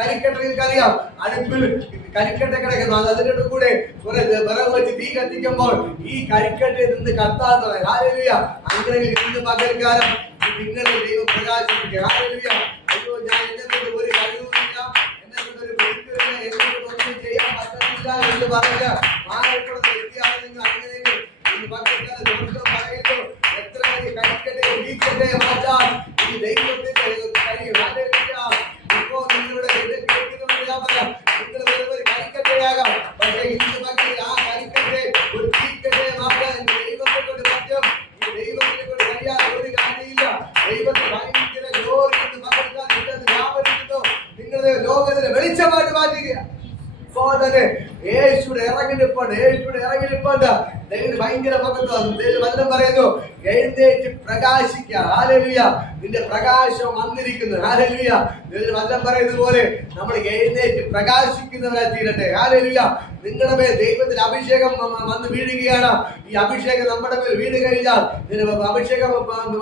കരിക്കട്ട നിങ്ങൾക്കറിയാം, അടുപ്പിൽ കരിക്കട്ട കിടക്കുന്നു, അതിന്റെ കൂടെ കുറെ വിറക് വെച്ച് തീ കത്തിക്കുമ്പോൾ ഈ കരിക്കട്ടയിൽ നിന്ന് കത്താൻ തുടങ്ങി. ഹല്ലേലൂയ. അങ്ങനെ ഇന്ന് പകൽക്കാലം നിങ്ങളുടെ ദൈവം പ്രകാശിപ്പിക്കുക. ഹല്ലേലൂയ. അയ്യോ ഞാൻ എന്നെ കൊണ്ട് ഒരു കഴിവുമില്ല, എന്നെ കൊണ്ട് ഒരു വെളിപ്പില്ല, എന്നെ കൊണ്ട് ഒന്നും ചെയ്യാൻ പറ്റത്തില്ല എന്ന് പറഞ്ഞ് മാറപ്പെടുന്ന വ്യക്തിയാണ് നിങ്ങൾ. അങ്ങനെയെങ്കിൽ ഇന്ന് പകൽക്കാലം ദൈവം പറയുന്നു, എത്ര വലിയ കരിക്കട്ടെ വീക്കട്ടെ മാറ്റാൻ ഈ ദൈവത്തിന്റെ കഴിയും. ഹല്ലേലൂയ. ഇപ്പോ നിങ്ങളുടെ കേൾക്കുന്നവരെ ഞാൻ പറയാം, നിങ്ങൾ ഒരു കരിക്കട്ടയാകാം, പക്ഷേ ഇന്ന് പകൽ ആ കരിക്കട്ടെ ഒരു തീക്കട്ടെ മാറ്റാൻ ദൈവത്തെ കൊണ്ട് പറ്റും. ഈ ദൈവത്തെ കൊണ്ട് കഴിയാതെ ഒരു കാര്യമില്ല. ദൈവത്തെ ഭയങ്കര ഗ്ലോറി എന്ന് പകർത്താൻ വ്യാപരിക്കുന്നു. നിങ്ങളുടെ ലോകത്തിന് വെളിച്ചമായിട്ട് മാറ്റുക. ഇപ്പോൾ തന്നെ യേശുവിടെ ഇറങ്ങി നിൽപ്പുണ്ട്, യേശുവിടെ ഇറങ്ങി നിൽപ്പുണ്ട്. ദൈവം ഭയങ്കര മഹത്വം. ദൈവം വചനം പറയുന്നു, എഴുന്നേറ്റ് പ്രകാശിക്കുക. ഹല്ലേലൂയ. നിന്റെ പ്രകാശം വന്നിരിക്കുന്നു. ഹല്ലേലൂയ. ദൈവം വചനം പറയുന്നത് പോലെ നമ്മൾ എഴുന്നേറ്റ് പ്രകാശിക്കുന്നവരായി തീരട്ടെ. ഹല്ലേലൂയ. നിങ്ങളുടെ മേൽ ദൈവത്തിന്റെ അഭിഷേകം വന്ന് വീഴുകയാണ്. ഈ അഭിഷേകം നമ്മുടെ മേൽ വീണ് കഴിഞ്ഞാൽ അഭിഷേകം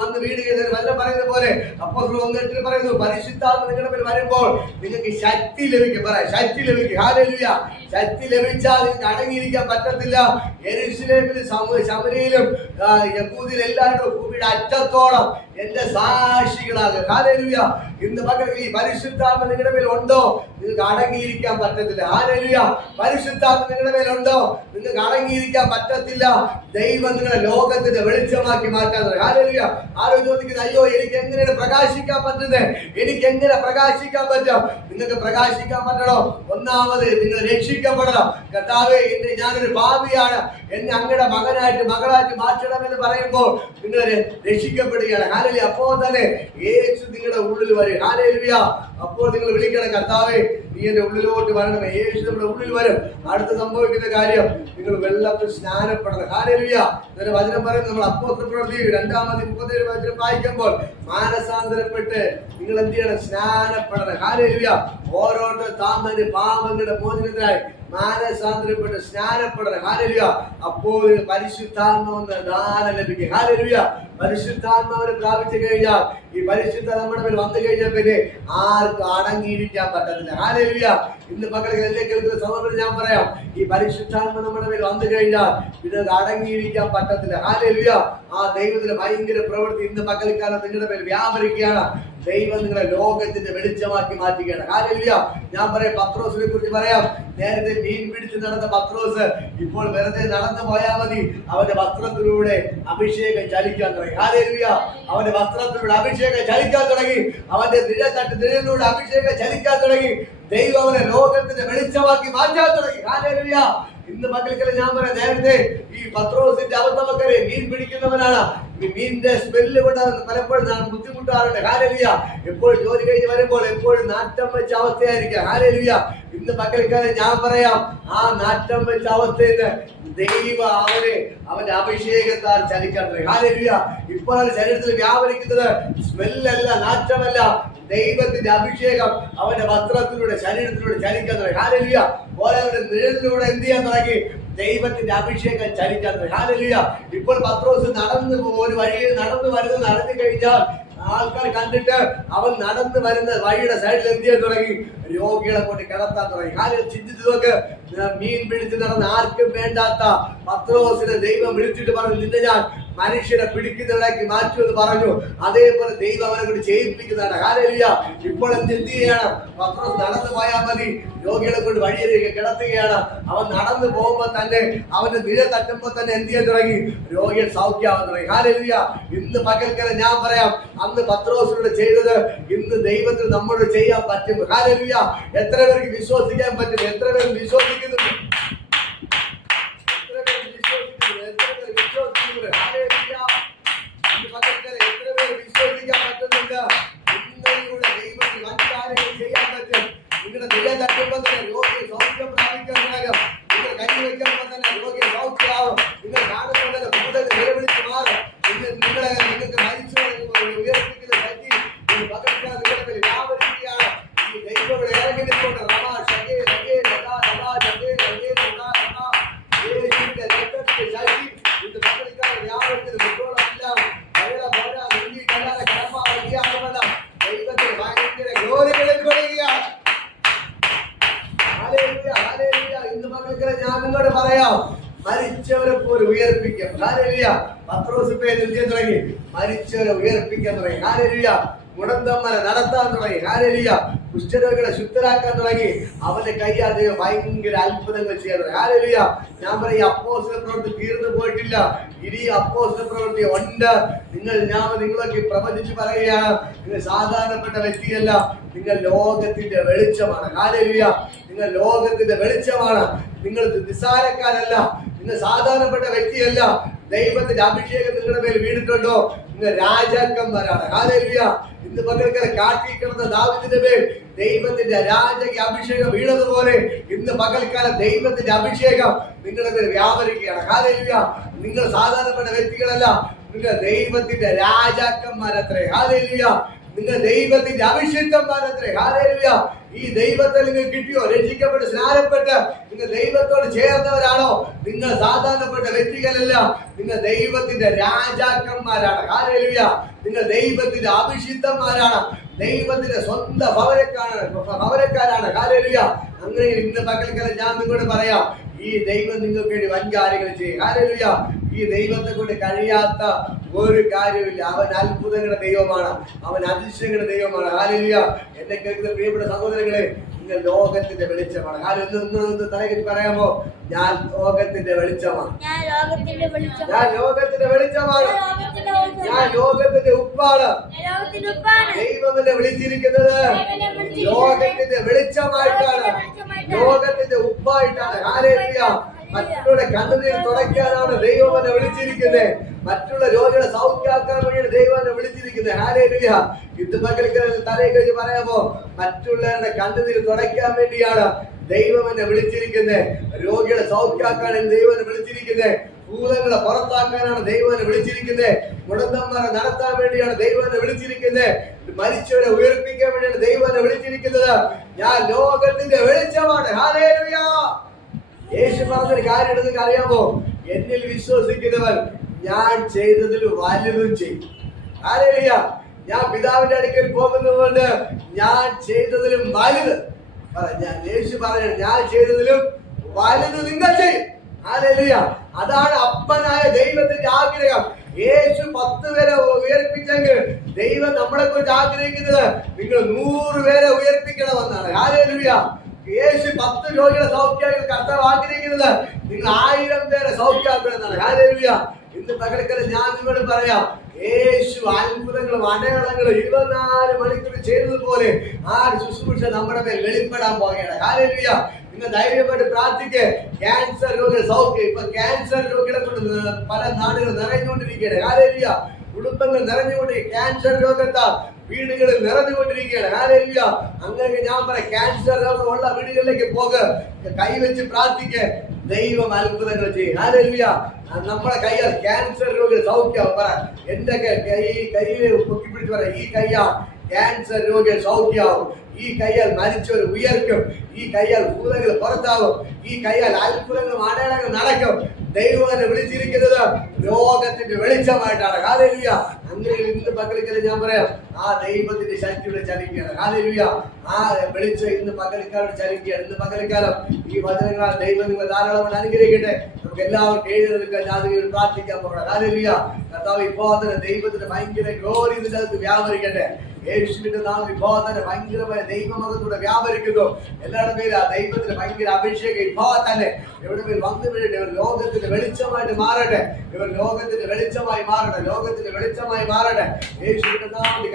വന്ന് വീഴുകയാണ്. വചനം പറയുന്നത് പോലെ അപ്പോസ്തലൻ 1:8 പറയുന്നു, പരിശുദ്ധാത്മ നിങ്ങളുടെ മേൽ വരുമ്പോൾ നിങ്ങൾക്ക് ശക്തി ലഭിക്കും. പറയാം, ശക്തി ലഭിക്കും. ഹല്ലേലൂയ. ശക്തി ലഭിച്ചാൽ നിങ്ങൾക്ക് അടങ്ങിയിരിക്കാൻ പറ്റത്തില്ല. യെരൂശലേമിലും ശമര്യയിലും യഹൂദിയിലും എല്ലാവരും ഭൂമിയുടെ അറ്റത്തോളം എന്റെ സാക്ഷികളാകും. ഹല്ലേലൂയ. ഇന്ന് പകൽ ഈ പരിശുദ്ധാത്മ നിങ്ങളുടെ മേൽ ഉണ്ടോ, നിങ്ങൾക്ക് അടങ്ങിയിരിക്കാൻ പറ്റത്തില്ല. ഹല്ലേലൂയ. പരിശുദ്ധാത്മ നിങ്ങളുടെ മേൽ ഉണ്ടോ, നിങ്ങൾക്ക് അടങ്ങിയിരിക്കാൻ പറ്റത്തില്ല. ദൈവം നിങ്ങളെ ലോകത്തിന്റെ വെളിച്ചമാക്കി മാറ്റാൻ. ഹല്ലേലൂയ. ആരോ ചോദിക്കുന്നത്, അയ്യോ എനിക്ക് എങ്ങനെയാണ് പ്രകാശിക്കാൻ പറ്റുന്നത്, എനിക്ക് എങ്ങനെ പ്രകാശിക്കാൻ പറ്റും? നിങ്ങൾക്ക് പ്രകാശിക്കാൻ പറ്റണോ? ഒന്നാമത് നിങ്ങൾ രക്ഷിക്കപ്പെടണം. കർത്താവേ, ഞാനൊരു പാപിയാണ്, എന്നെ അങ്ങയുടെ മകനായിട്ട് മകളായിട്ട് മാറ്റണമെന്ന് പറയുമ്പോൾ നിങ്ങൾ രക്ഷിക്കപ്പെടുകയാണ്. ഹല്ലേലൂയ. അപ്പോൾ തന്നെ യേശു നിങ്ങളുടെ ഉള്ളിൽ വരും. ഹല്ലേലൂയ. അപ്പോൾ നിങ്ങൾ വിളിക്കണം, കർത്താവേ നീ എന്റെ ഉള്ളിലോട്ട് വരണമേ. യേശു നമ്മുടെ ഉള്ളിൽ വരും. അടുത്ത് സംഭവിക്കുന്ന കാര്യം, നിങ്ങൾ വെള്ളത്തിൽ സ്നാനപ്പെടണം. ഹല്ലേലൂയ. ഇതിന്റെ വചനം പറയുന്നത്, നമ്മൾ അപ്പോസ്തല പ്രവൃത്തി 2:37 വചനം വായിക്കുമ്പോൾ മാനസാന്തരപ്പെട്ട് നിങ്ങൾ എന്ത് ചെയ്യണം? സ്നാനപ്പെടണം. ഹല്ലേലൂയ. ഓരോരുത്തർ താമര പാപങ്ങളുടെ മോചനത്തിനായി മാനസാന്തരപ്പെട്ട് സ്നാനപ്പെടണം. ഹല്ലേലൂയ. അപ്പോൾ പരിശുദ്ധാത്മാവിന്റെ ദാനം ലഭിക്കും. ഹല്ലേലൂയ. പരിശുദ്ധാത്മാവിനെ പ്രാപിച്ചു കഴിഞ്ഞാൽ, ഈ പരിശുദ്ധ നമ്മുടെ മേൽ വന്നു കഴിഞ്ഞാൽ പിന്നെ ആർക്കും അടങ്ങിയിരിക്കാൻ പറ്റത്തില്ല. ഹല്ലേലൂയ. ഇന്ന് പകൽ എന്നെ കേൾക്കുന്ന സഹോദരൻ ഞാൻ പറയാം, ഈ പരിശുദ്ധാത്മ നമ്മുടെ മേൽ വന്നു കഴിഞ്ഞാൽ ഇത് അടങ്ങിയിരിക്കാൻ പറ്റത്തില്ല. ഹല്ലേലൂയ. ആ ദൈവത്തിന്റെ ഭയങ്കര പ്രവൃത്തി ഇന്ന് പകൽക്കാലം നിങ്ങളുടെ മേൽ വ്യാപരിക്കുകയാണ്. ദൈവം നിങ്ങളെ ലോകത്തിന്റെ വെളിച്ചമാക്കി മാറ്റുകയാണ്. ഹല്ലേലൂയ. ഞാൻ പറയാം, പത്രോസിനെ കുറിച്ച് പറയാം. നേരത്തെ മീൻ പിടിച്ച് നടന്ന പത്രോസ് ഇപ്പോൾ വെറുതെ നടന്നു പോയാൽ മതി, അവന്റെ വസ്ത്രത്തിലൂടെ അഭിഷേകം ചലിക്കാൻ തുടങ്ങി. ഹല്ലേലൂയ. അവന്റെ വസ്ത്രത്തിലൂടെ അഭിഷേകം ചലിക്കാൻ തുടങ്ങി. അവന്റെ നിഴലിലൂടെ അഭിഷേകം ചലിക്കാൻ തുടങ്ങി. ദൈവം അവനെ ലോകത്തിന്റെ വെളിച്ചമാക്കി മാറ്റാൻ തുടങ്ങി. ഹല്ലേലൂയ. ഇന്ന് പകൽക്കല് ഞാൻ പറയാം, നേരത്തെ ഈ പത്രോസിന്റെ അവസ്ഥ മീൻ പിടിക്കുന്നവനാണ്. മീനിന്റെ സ്മെല്ല് കൊണ്ട് പലപ്പോഴും ബുദ്ധിമുട്ടാറുണ്ട്. ഹല്ലേലൂയ. എപ്പോഴും ജോലി കഴിഞ്ഞ് വരുമ്പോൾ എപ്പോഴും നാറ്റം വെച്ച അവസ്ഥയായിരിക്കാം. ഹല്ലേലൂയ. ഇന്ന് പകൽക്കാലം ഞാൻ പറയാം, ആ നാറ്റം വെച്ച അവസ്ഥയിൽ ദൈവം അവന്റെ അഭിഷേകത്താൽ ചലിക്കാൻ തുടങ്ങി. ഹല്ലേലൂയ. ഇപ്പോൾ ശരീരത്തിൽ വ്യാപരിക്കുന്നത് സ്മെല്ലല്ല, നാറ്റമല്ല, ദൈവത്തിന്റെ അഭിഷേകം അവന്റെ വസ്ത്രത്തിലൂടെ ശരീരത്തിലൂടെ ചലിക്കാൻ തുടങ്ങി. ഹല്ലേലൂയ. ഓരോരുടെ നിഴലിലൂടെ എന്ത് ചെയ്യാൻ തുടങ്ങി? ദൈവത്തിന്റെ അഭിഷേകം ചലിക്കാൻ തുടങ്ങി. ഹല്ലേലൂയ. ഇപ്പോൾ പത്രോസ് നടന്നു ഒരു വഴിയിൽ നടന്നു വരുന്നത് അറിഞ്ഞു കഴിഞ്ഞാൽ ആൾക്കാർ കണ്ടിട്ട് അവൻ നടന്നു വരുന്ന വഴിയുടെ സൈഡിൽ എന്ത് ചെയ്യാൻ തുടങ്ങി? രോഗികളെ കൊണ്ട് കിടത്താൻ തുടങ്ങി. കാര്യം ചിന്തിച്ചു നോക്ക്, മീൻ പിടിച്ച് നടന്ന ആർക്കും വേണ്ടാത്ത പത്രോസിനെ ദൈവം വിളിച്ചിട്ട് പറഞ്ഞു, നിന്നെ ഞാൻ മനുഷ്യരെ പിടിക്കുന്നവരാക്കി മാറ്റുമെന്ന് പറഞ്ഞു. അതേപോലെ ദൈവം അവനെ കൊണ്ട് ചെയ്യിപ്പിക്കുന്നതാണ്. ഹല്ലേലൂയ. ഇപ്പോൾ എന്ത് ചെയ്യണം? പത്രോസ് നടന്നു പോയാൽ മതി. രോഗികളെ കൊണ്ട് വഴിയിലേക്ക് കിടത്തുകയാണ്. അവൻ നടന്നു പോകുമ്പോൾ തന്നെ അവന്റെ നിഴ തട്ടുമ്പോൾ തന്നെ എന്ത് ചെയ്യാൻ തുടങ്ങി? രോഗികൾ സൗഖ്യമാവാൻ തുടങ്ങി. ഹല്ലേലൂയ. ഇന്ന് പകൽക്കാലം ഞാൻ പറയാം, അന്ന് പത്രോസിനോട് ചെയ്തത് ഇന്ന് ദൈവത്തിന് നമ്മോട് ചെയ്യാൻ പറ്റും. ഹല്ലേലൂയ. എത്ര പേർക്ക് വിശ്വസിക്കാൻ പറ്റും? എത്ര പേർ വിശ്വസിക്കുന്നു? വിശ്വസിക്കാൻ പറ്റുന്നുണ്ട്. ഇന്നലൂടെ ദൈവത്തിൽ വൻ കാര്യങ്ങൾ ചെയ്യാൻ പറ്റും. നിങ്ങളുടെ നില തട്ടുമ്പോൾ തന്നെ രോഗിയെ സൗഖ്യം പ്രാപിക്കാൻ തുടങ്ങും. നിങ്ങൾ കൈ വയ്ക്കുമ്പോൾ തന്നെ രോഗിയെ സൗഖ്യമാവും. നിങ്ങൾ കാണുമ്പോൾ തന്നെ ഭൂതത്തെ നിലവിളിച്ച് മാറും. നിങ്ങൾക്ക് മരിച്ചു ഉയർപ്പിക്കുന്ന ശക്തി പകർത്താൻ നിങ്ങളുടെ മേൽ വ്യാപരിക്കുകയാണ്. ഈ ദൈവം ഇറങ്ങി നിൽക്കൊണ്ട് യേശുവിന്റെ രക്തത്തിന്റെ ശക്തി ഇന്ന് പകർത്താൻ വ്യാപരിക്കുന്ന കുട്ടികളെല്ലാം ദൈവത്തിന് ഭയങ്കര ഗ്ലോറികളിൽ കൊടുക്കുകയാണ്. ഇന്ന് മക്കൾക്ക് ഞാൻ നിങ്ങളോട് പറയാം, മരിച്ചവരെ പോലെ ഉയർപ്പിക്കാം. ഹല്ലേലൂയ. പത്രോസ് എന്ത് തുടങ്ങി? മരിച്ചവരെ ഉയർപ്പിക്കാൻ തുടങ്ങി. ഹല്ലേലൂയ. മുടന്തന്മാരെ നടത്താൻ തുടങ്ങി. ഹല്ലേലൂയ. കുഷ്ഠരോഗികളെ ശുദ്ധരാക്കാൻ തുടങ്ങി. അവന്റെ കൈയാൽ ദൈവം ഭയങ്കര അത്ഭുതങ്ങൾ ചെയ്യാൻ തുടങ്ങി. ഹല്ലേലൂയ. ഞാൻ പറയും, അപ്പോസ്തല പ്രവൃത്തി തീർന്നു പോയിട്ടില്ല. ഇനി അപ്പോസ്തല പ്രവൃത്തി ഉണ്ട്. നിങ്ങളൊക്കെ പ്രവചിച്ച് പറയുകയാണ്, നിങ്ങൾ സാധാരണപ്പെട്ട വ്യക്തിയല്ല, നിങ്ങൾ ലോകത്തിന്റെ വെളിച്ചമാണ്. ഹല്ലേലൂയ. നിങ്ങൾ ലോകത്തിന്റെ വെളിച്ചമാണ്. നിങ്ങൾ നിസ്സാരക്കാരല്ല, നിങ്ങൾ സാധാരണപ്പെട്ട വ്യക്തിയല്ല. ദൈവത്തിന്റെ അഭിഷേകം നിങ്ങളുടെ മേൽ വീണിട്ടുണ്ടോ? നിങ്ങൾ രാജാക്കന്മാരാണ്. ഹല്ലേലൂയ. ഇന്ന് പകൽക്കാലം കാട്ടിൽ കിടന്ന ദാവീദിന്റെ മേൽ ദൈവത്തിന്റെ രാജകീയ അഭിഷേകം വീണതുപോലെ ഇന്ന് പകൽക്കാലം ദൈവത്തിന്റെ അഭിഷേകം നിങ്ങളുടെ മേൽ വ്യാപരിക്കുകയാണ്. ഹല്ലേലൂയ. നിങ്ങൾ സാധാരണപ്പെട്ട വ്യക്തികളല്ല, നിങ്ങൾ ദൈവത്തിന്റെ രാജാക്കന്മാരത്രേ. ഹല്ലേലൂയ. നിങ്ങൾ ദൈവത്തിന്റെ അഭിഷിക്തന്മാരത്രേ. ഹല്ലേലൂയ. ഈ ദൈവത്തെ നിങ്ങൾ കിട്ടിയോ? രക്ഷിക്കപ്പെട്ട് സ്നാനപ്പെട്ട് നിങ്ങൾ ദൈവത്തോട് ചേർന്നവരാണോ? നിങ്ങൾ സാധാരണപ്പെട്ട വ്യക്തികളല്ല, നിങ്ങൾ ദൈവത്തിന്റെ രാജാക്കന്മാരാണ്. ഹല്ലേലൂയ. നിങ്ങൾ ദൈവത്തിന്റെ അഭിഷിക്തന്മാരാണ്, ദൈവത്തിന്റെ സ്വന്തം ഭവനക്കാരാണ്. ഹല്ലേലൂയ. അങ്ങനെ ഇന്ന് പകൽക്കാലം ഞാൻ നിങ്ങളോട് പറയാം, ഈ ദൈവം നിങ്ങൾക്ക് വേണ്ടി വൻ കാര്യങ്ങൾ ചെയ്യും. ഹല്ലേലൂയ. ഈ ദൈവത്തെ കൊണ്ട് കഴിയാത്ത ഒരു കാര്യമില്ല. അവൻ അത്ഭുതങ്ങളുടെ ദൈവമാണ്, അവൻ അതിശയങ്ങളുടെ ദൈവമാണ്. ഹല്ലേലൂയ. എന്നെ കേൾക്കുന്ന പ്രിയപ്പെട്ട സഹോദരങ്ങളെ, നിങ്ങൾ ലോകത്തിന്റെ വെളിച്ചമാണ്. തലകെട്ടി പറയാമോ? ഞാൻ ലോകത്തിന്റെ വെളിച്ചമാണ്. ഞാൻ ലോകത്തിന്റെ വെളിച്ചമാണ്. ഞാൻ ലോകത്തിന്റെ ഉപ്പാണ്. ദൈവം എന്നെ വിളിച്ചിരിക്കുന്നത് ലോകത്തിന്റെ വെളിച്ചമായിട്ടാണ്, ലോകത്തിന്റെ ഉപ്പായിട്ടാണ്. ഹല്ലേലൂയ. മറ്റുള്ള കണ്ണുനീർ തുടയ്ക്കാനാണ് ദൈവം എന്നെ വിളിച്ചിരിക്കുന്നത്. മറ്റുള്ള രോഗികളെ സൗഖ്യമാക്കാൻ വേണ്ടിയാണ് ദൈവം എന്നെ വിളിച്ചിരിക്കുന്നത്. ഹല്ലേലൂയ. ഇത് മക്കൾക്ക് തലയെ കഴിഞ്ഞ് പറയാമോ? മറ്റുള്ളവരുടെ കണ്ണുനീർ തുടയ്ക്കാൻ വേണ്ടിയാണ് ദൈവം എന്നെ വിളിച്ചിരിക്കുന്നത്. രോഗികളെ സൗഖ്യമാക്കാനാണ് ദൈവം എന്നെ വിളിച്ചിരിക്കുന്നത്. ഭൂതങ്ങളെ പുറത്താക്കാനാണ് ദൈവം എന്നെ വിളിച്ചിരിക്കുന്നത്. മുടന്തന്മാരെ നടത്താൻ വേണ്ടിയാണ് ദൈവം എന്നെ വിളിച്ചിരിക്കുന്നത്. മരിച്ചവരെ ഉയർപ്പിക്കാൻ വേണ്ടിയാണ് ദൈവം എന്നെ വിളിച്ചിരിക്കുന്നത്. ഞാൻ ലോകത്തിന്റെ വെളിച്ചമാണ്. ഹല്ലേലൂയ. യേശു പറഞ്ഞൊരു കാര്യം നിങ്ങൾക്ക് അറിയാമോ? എന്നിൽ വിശ്വസിക്കുന്നവൻ ഞാൻ ചെയ്തതിൽ വലുതും ചെയ്യും. ഹല്ലേലൂയ. ഞാൻ പിതാവിന്റെ അടുക്കൽ പോകുന്നതുകൊണ്ട് ഞാൻ ചെയ്തതിലും വലുത് യേശു പറഞ്ഞു, ഞാൻ ചെയ്തതിലും വലുത് നിങ്ങൾ ചെയ്യും. ഹല്ലേലൂയ. അതാണ് അപ്പനായ ദൈവത്തിന്റെ ആഗ്രഹം. യേശു 10 പേരെ ഉയർപ്പിച്ചെങ്കിൽ ദൈവം നമ്മളെ കുറിച്ച് ആഗ്രഹിക്കുന്നത് നിങ്ങൾ 100 പേരെ ഉയർപ്പിക്കണമെന്നാണ്. ഹല്ലേലൂയ. യേശു 10 രോഗികളെ സൗഖ്യമാക്കി കർത്താവ് ആഗ്രഹിക്കുന്നത് നിങ്ങൾ 1000 പേരെ സൗഖ്യമാക്കണമെന്നാണ്. ഹല്ലേലൂയ. ഇന്ന് പകൽക്കാലം ഞാൻ നിങ്ങളോട് പറയാം, യേശു അത്ഭുതങ്ങളും അടയാളങ്ങളും 24 മണിക്കൂർ ചെയ്തതുപോലെ ആ ശുശ്രൂഷ നമ്മുടെ മേൽ വെളിപ്പെടാൻ പോകുകയാണ്. ഹല്ലേലൂയ. നിങ്ങൾ ധൈര്യമായിട്ട് പ്രാർത്ഥിക്ക്. ക്യാൻസർ രോഗികൾ സൗഖ്യം. ഇപ്പൊ ക്യാൻസർ രോഗികളെ കൊണ്ട് പല നാടുകൾ നിറഞ്ഞുകൊണ്ടിരിക്കുകയാണ്. ഹല്ലേലൂയ. കുടുംബങ്ങൾ നിറഞ്ഞുകൊണ്ടിരിക്കുക. ക്യാൻസർ രോഗത്താൽ വീടുകളിൽ നിറഞ്ഞുകൊണ്ടിരിക്കുകയാണ്. ഹല്ലേലൂയ. അങ്ങനെ ഞാൻ പറയാം, ക്യാൻസർ രോഗമുള്ള വീടുകളിലേക്ക് കൈവച്ച് പ്രാർത്ഥിക്ക്. ദൈവം അത്ഭുതങ്ങൾ ചെയ്യും. ഹല്ലേലൂയ. നമ്മുടെ കയ്യാൽ ക്യാൻസർ രോഗികൾ സൗഖ്യമാവും. പറ, എന്റെ കയ്യിലെ പൊക്കി പിടിച്ച് പറയാം, ഈ കയ്യാൽ ക്യാൻസർ രോഗികൾ സൗഖ്യമാവും. ഈ കയ്യാൽ മരിച്ചവർ ഉയർക്കും. ഈ കയ്യാൽ ഭൂതങ്ങൾ പുറത്താവും. ഈ കയ്യാൽ അത്ഭുതങ്ങളും അടയാളങ്ങൾ നടക്കും. ദൈവം എന്നെ വിളിച്ചിരിക്കുന്നത് ലോകത്തിന്റെ വെളിച്ചമായിട്ടാണ്. ഹല്ലേലൂയ. അങ്ങനെയുള്ള ഇന്ന് പകലിക്കൽ ഞാൻ പറയാം, ആ ദൈവത്തിന്റെ ശക്തിയുടെ ചലിക്കുകയാണ്. ഹല്ലേലൂയ. ആ വെളിച്ചം ഇന്ന് പകലിക്കാരോട് ചലിക്കുകയാണ്. ഇന്ന് പകലിക്കാലം ഈ വചനങ്ങളാൽ ദൈവം നിങ്ങൾ ധാരാളം അനുഗ്രഹിക്കട്ടെ. നമുക്ക് എല്ലാവർക്കും എഴുന്നേൽക്കാൻ ഞാൻ പ്രാർത്ഥിക്കാൻ പോകണം. ഹല്ലേലൂയ. കർത്താവ് ഇപ്പോൾ തന്നെ ദൈവത്തിന്റെ ഭയങ്കര ഗ്ലോറി ഇതിന്റെ അകത്ത് വ്യാപരിക്കട്ടെ. യേശുവിന്റെ നാമത്തിൽ ഇപ്പോൾ തന്നെ ഭയങ്കരമായ ദൈവമകത്തൂടെ വ്യാപരിക്കുന്നു. എല്ലാവരുടെ പേര് ആ ദൈവത്തിന്റെ ഭയങ്കര അഭിഷേകം ഇപ്പോൾ തന്നെ എവിടെ പേര് വന്നു വീഴട്ടെ. ഇവർ ലോകത്തിന്റെ വെളിച്ചമായിട്ട് മാറട്ടെ. ഇവർ ലോകത്തിന്റെ വെളിച്ചമായി മാറട്ടെ. ലോകത്തിന്റെ വെളിച്ചമായി മാറട്ടെ. യേശുവിന്റെ നാമത്തിൽ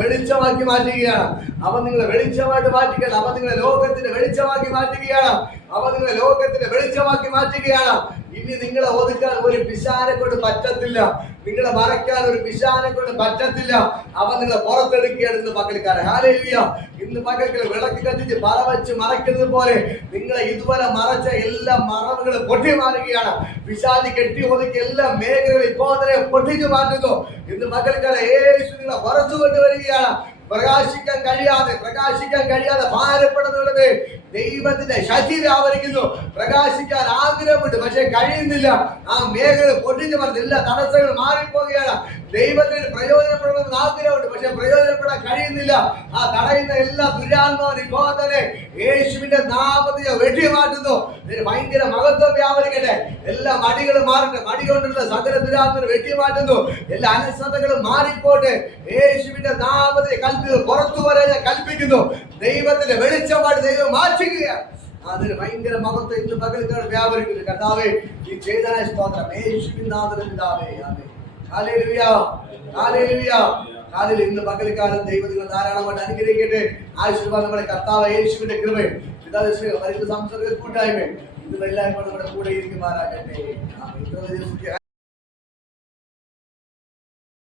വെളിച്ചമാക്കി മാറ്റുകയാണ്. അവൻ നിങ്ങളെ വെളിച്ചമായിട്ട് മാറ്റുകയാണ്. അവൻ നിങ്ങളെ ലോകത്തിന്റെ വെളിച്ചമാക്കി മാറ്റുകയാണ്. അവൻ നിങ്ങളെ ലോകത്തിന്റെ വെളിച്ചമാക്കി മാറ്റുകയാണ്. ഇനി നിങ്ങളെ ഒതുക്കാൻ ഒരു പിശാചിനെ കൊണ്ട് പറ്റത്തില്ല. നിങ്ങളെ മറയ്ക്കാൻ ഒരു പിശാചിനെ കൊണ്ട് പറ്റത്തില്ല. അവൻ നിങ്ങളെ പുറത്തെടുക്കുകയാണ് ഇന്ന് പകൽക്കാരൻ. ഹല്ലേലൂയ. ഇന്ന് പകൽക്കൽ വിളക്ക് കത്തിച്ച് പറ വെച്ച് മറയ്ക്കുന്നത് പോലെ നിങ്ങളെ ഇതുവരെ മറച്ച എല്ലാ മറവുകളും പൊട്ടി മാറുകയാണ്. പിശാചി കെട്ടി ഒതുക്കിയ എല്ലാ മേഖലകളും ഇപ്പോൾ തന്നെ പൊട്ടിച്ചു മാറ്റുന്നു. ഇന്ന് പകൽക്കാലം യേശു നിങ്ങളെ പുറത്തു കൊണ്ടുവരികയാണ്. പ്രകാശിക്കാൻ കഴിയാതെ ഭാരപ്പെടുന്നവരുടെ ദൈവത്തിന്റെ ശക്തി വ്യാപരിക്കുന്നു. പ്രകാശിക്കാൻ ആഗ്രഹമുണ്ട്, പക്ഷെ കഴിയുന്നില്ല. ആ മേഖല പൊട്ടിച്ചു പറഞ്ഞ എല്ലാ തടസ്സങ്ങളും മാറിപ്പോവുകയാണ്. ദൈവത്തിന് പ്രയോജനപ്പെടണമെന്ന് ആഗ്രഹമുണ്ട്, പക്ഷെ പ്രയോജനപ്പെടാൻ കഴിയുന്നില്ല. ആ തടയുന്ന എല്ലാ ദുരാത്മാവിനും ഇപ്പോൾ തന്നെ യേശുവിന്റെ നാമത്തിൽ വെട്ടി മാറ്റുന്നു. ഇതിന് ഭയങ്കര മഹത്വം വ്യാപരിക്കട്ടെ. എല്ലാ മടികളും മാറട്ടെ. മടി കൊണ്ടുള്ള സകല ദുരാത്മാവിനെ വെട്ടി മാറ്റുന്നു. എല്ലാ അനശ്വതകളും മാറിപ്പോട്ടെ. യേശുവിന്റെ നാമത്തിൽ പുറത്തു വരാൻ കൽപ്പിക്കുന്നു. ദൈവത്തിന്റെ വെളിച്ചമായിട്ട് ദൈവം മാറ്റുകയാണ്. അതിന് ഭയങ്കര മഹത്വം ഇന്ന് പകൽക്കാണ് വ്യാപരിക്കുന്നത്. കർത്താവേ, ഈ ചെയ്തനായ സ്തോത്രം യേശുവിൻ നാമത്തിൽ പിതാവേ. ആമേൻ. ഹല്ലേലൂയ. ഹല്ലേലൂയ. ഹല്ലേലൂയ. ഇന്ന് പകൽക്കാലം ദൈവം നിങ്ങൾ ധാരാളമായിട്ട് അനുഗ്രഹിക്കട്ടെ. ആശീർവാദം നമ്മുടെ കർത്താവ് യേശുവിന്റെ കൃപയും പിതാവിന്റെ സംസർഗ കൂട്ടായ്മയും ഇന്ന് എല്ലായ്പ്പോഴും നമ്മുടെ കൂടെ ഇരിക്കുമാറാകട്ടെ.